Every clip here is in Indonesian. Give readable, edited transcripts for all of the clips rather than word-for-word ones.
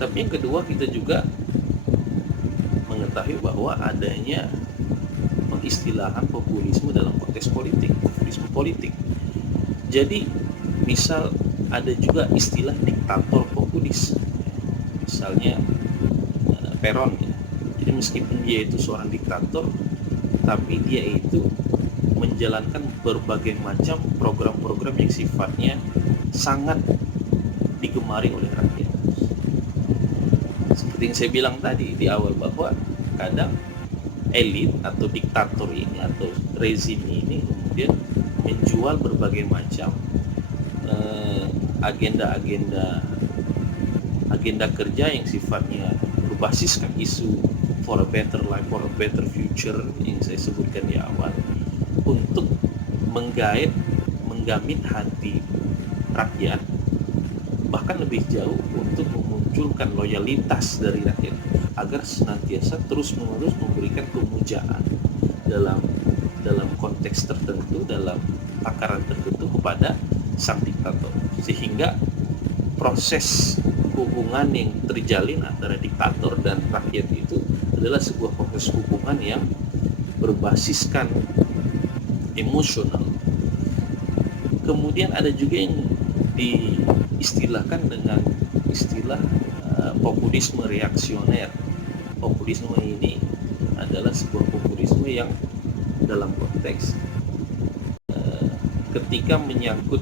Tapi yang kedua, kita juga mengetahui bahwa adanya pengistilahan populisme dalam konteks politik, populisme politik. Jadi misal ada juga istilah diktator populis, misalnya Peron ya. Jadi meskipun dia itu seorang diktator, tapi dia itu menjalankan berbagai macam program-program yang sifatnya sangat digemari oleh rakyat. Seperti yang saya bilang tadi di awal, bahwa kadang elit atau diktator ini atau rezim ini kemudian menjual berbagai macam agenda kerja yang sifatnya berbasiskan isu for a better life, for a better future yang saya sebutkan di awal, untuk menggamit hati rakyat, bahkan lebih jauh untuk memunculkan loyalitas dari rakyat agar senantiasa terus-menerus memberikan pemujaan dalam konteks tertentu, dalam takaran tertentu kepada sang diktator, sehingga proses hubungan yang terjalin antara diktator dan rakyat itu adalah sebuah proses hubungan yang berbasiskan emosional. Kemudian ada juga yang diistilahkan dengan istilah populisme reaksioner. Populisme ini adalah sebuah populisme yang dalam konteks ketika menyangkut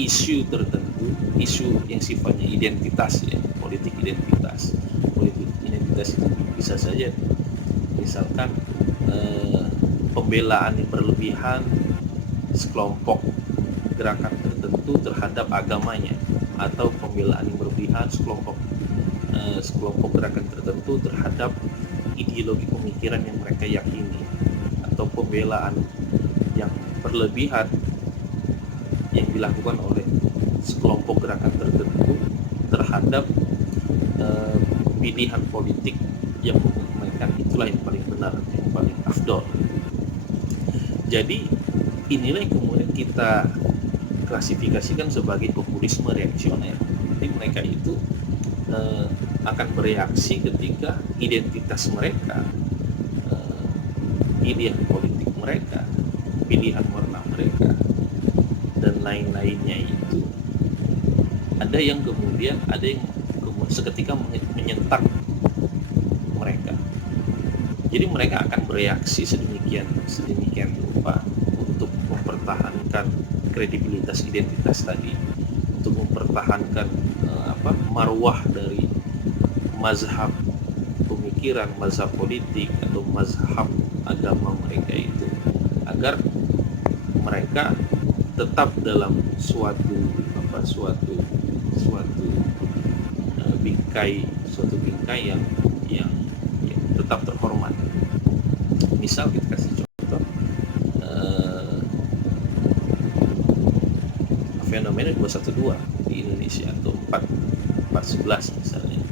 isu tertentu, isu yang sifatnya identitas ya, politik identitas. Politik identitas itu bisa saja misalkan pembelaan yang berlebihan sekelompok gerakan tertentu terhadap agamanya, atau pembelaan yang berlebihan sekelompok gerakan tertentu terhadap ideologi pemikiran yang mereka yakini, atau pembelaan yang berlebihan yang dilakukan oleh sekelompok gerakan tertentu terhadap pilihan politik yang menurut mereka itulah yang paling benar, yang paling afdol. Jadi inilah yang kemudian kita klasifikasikan sebagai populisme reaksioner. Jadi mereka itu akan bereaksi ketika identitas mereka, pilihan politik mereka, pilihan warna mereka, dan lain-lainnya itu ada yang kemudian seketika menyentak mereka. Jadi mereka akan bereaksi sedemikian rupa untuk mempertahankan kredibilitas identitas tadi, untuk mempertahankan marwah dari mazhab pemikiran, mazhab politik atau mazhab agama mereka itu, agar mereka tetap dalam suatu bingkai yang tetap terhormat. Misal kita kasih contoh fenomena 212 di Indonesia atau 411 misalnya.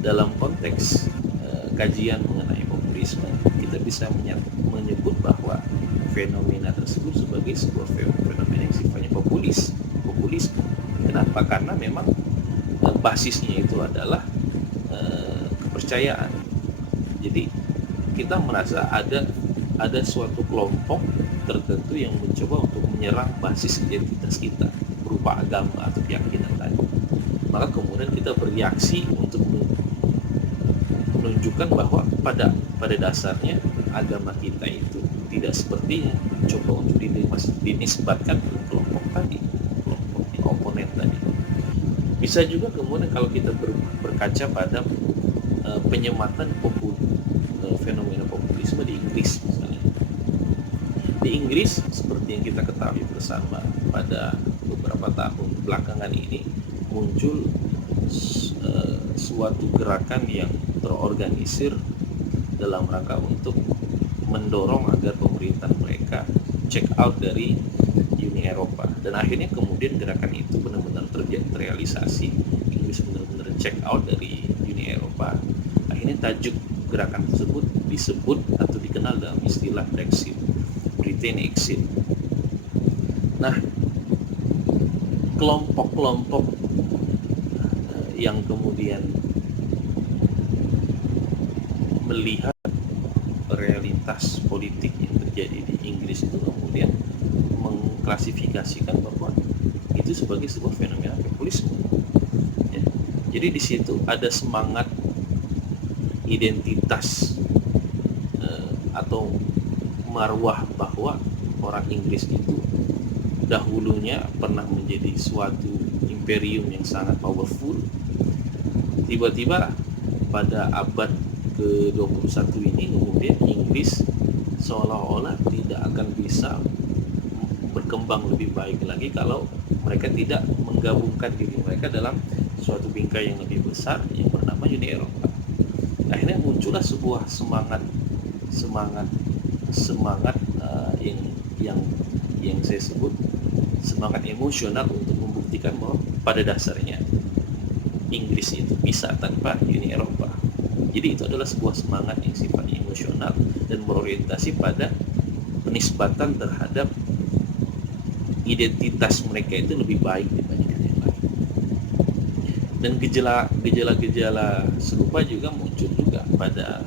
Dalam konteks kajian mengenai populisme, kita bisa menyebut bahwa fenomena tersebut sebagai sebuah fenomena yang sifatnya populisme. Kenapa? Karena memang basisnya itu adalah kepercayaan. Jadi kita merasa ada suatu kelompok tertentu yang mencoba untuk menyerang basis identitas kita berupa agama atau keyakinan tadi. Maka kemudian kita bereaksi untuk menunjukkan bahwa pada dasarnya agama kita itu tidak seperti yang coba untuk dinisbatkan ke kelompok tadi, kelompok oponen tadi. Bisa juga kemudian kalau kita berkaca pada penyematan fenomena populisme di Inggris misalnya. Di Inggris, seperti yang kita ketahui bersama, pada beberapa tahun belakangan ini muncul suatu gerakan yang terorganisir dalam rangka untuk mendorong agar pemerintah mereka check out dari Uni Eropa, dan akhirnya kemudian gerakan itu benar-benar terrealisasi. Inggris benar-benar check out dari Uni Eropa. Akhirnya tajuk gerakan tersebut disebut atau dikenal dalam istilah Brexit, Britain Exit. Nah, kelompok-kelompok yang kemudian melihat realitas politik yang terjadi di Inggris itu, kemudian mengklasifikasikan bahwa itu sebagai sebuah fenomena populisme. Ya. Jadi di situ ada semangat identitas atau marwah bahwa orang Inggris itu dahulunya pernah menjadi suatu imperium yang sangat powerful. Tiba-tiba pada abad ke-21 ini kemudian Inggris seolah-olah tidak akan bisa berkembang lebih baik lagi kalau mereka tidak menggabungkan diri mereka dalam suatu bingkai yang lebih besar yang bernama Uni Eropa. Akhirnya muncullah sebuah semangat yang saya sebut semangat emosional untuk membuktikan bahwa pada dasarnya Inggris itu bisa tanpa Uni Eropa. Jadi itu adalah sebuah semangat yang sifatnya emosional dan berorientasi pada penisbatan terhadap identitas mereka itu lebih baik dibandingkan yang lain. Dan gejala-gejala serupa juga muncul juga pada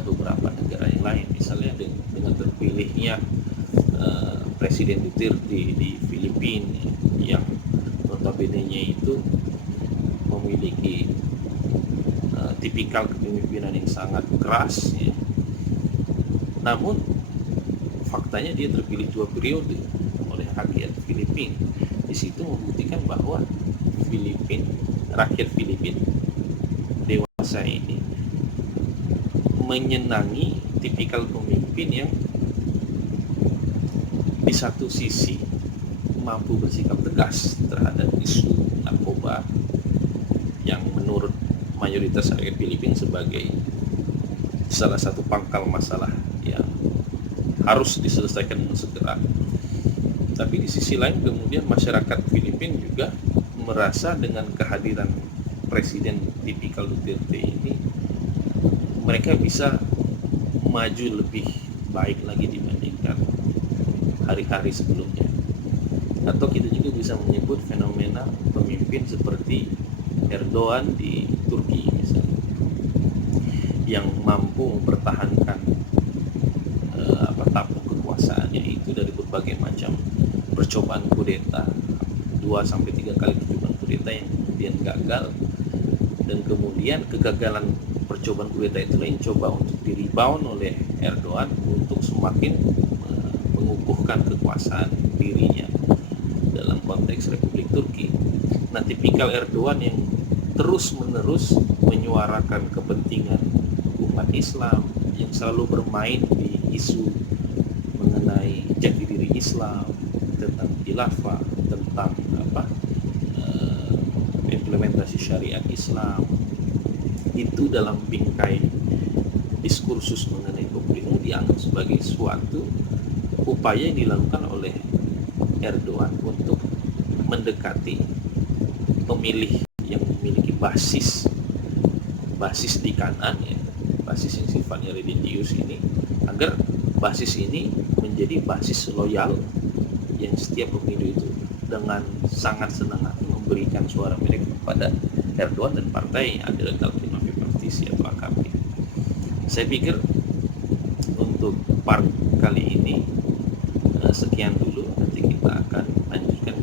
beberapa negara yang lain. Misalnya dengan terpilihnya Presiden Duterte di Filipina yang notabene-nya itu memiliki tipikal kepemimpinan yang sangat keras, ya. Namun faktanya dia terpilih 2 periode oleh rakyat Filipina. Di situ membuktikan bahwa rakyat Filipina dewasa ini menyenangi tipikal pemimpin yang di satu sisi mampu bersikap tegas terhadap isu narkoba yang menurut mayoritas rakyat Filipina sebagai salah satu pangkal masalah yang harus diselesaikan dengan segera. Tapi di sisi lain kemudian masyarakat Filipina juga merasa dengan kehadiran presiden tipikal Duterte ini mereka bisa maju lebih baik lagi dibandingkan hari-hari sebelumnya. Atau kita juga bisa menyebut fenomena pemimpin seperti Erdogan di Turki misalnya, yang mampu mempertahankan tampuk kekuasaannya itu dari berbagai macam percobaan kudeta, 2-3 kali percobaan kudeta yang kemudian gagal, dan kemudian kegagalan percobaan kudeta itulah yang coba untuk di-rebound oleh Erdogan untuk semakin mengukuhkan kekuasaan dirinya dalam konteks Republik Turki. Nah, tipikal Erdogan yang terus-menerus menyuarakan kepentingan umat Islam, yang selalu bermain di isu mengenai jati diri Islam, tentang khilafah, tentang implementasi syariat Islam, itu dalam bingkai diskursus mengenai populisme dianggap sebagai suatu upaya yang dilakukan oleh Erdogan untuk mendekati pemilih yang memiliki basis di kanan, ya, basis yang sifatnya religius ini, agar basis ini menjadi basis loyal yang setiap pemilu itu dengan sangat senang hati memberikan suara mereka kepada Erdogan dan partai Adalat Alternatif Partisi atau AKP. Saya pikir untuk part kali ini sekian dulu, nanti kita akan lanjutkan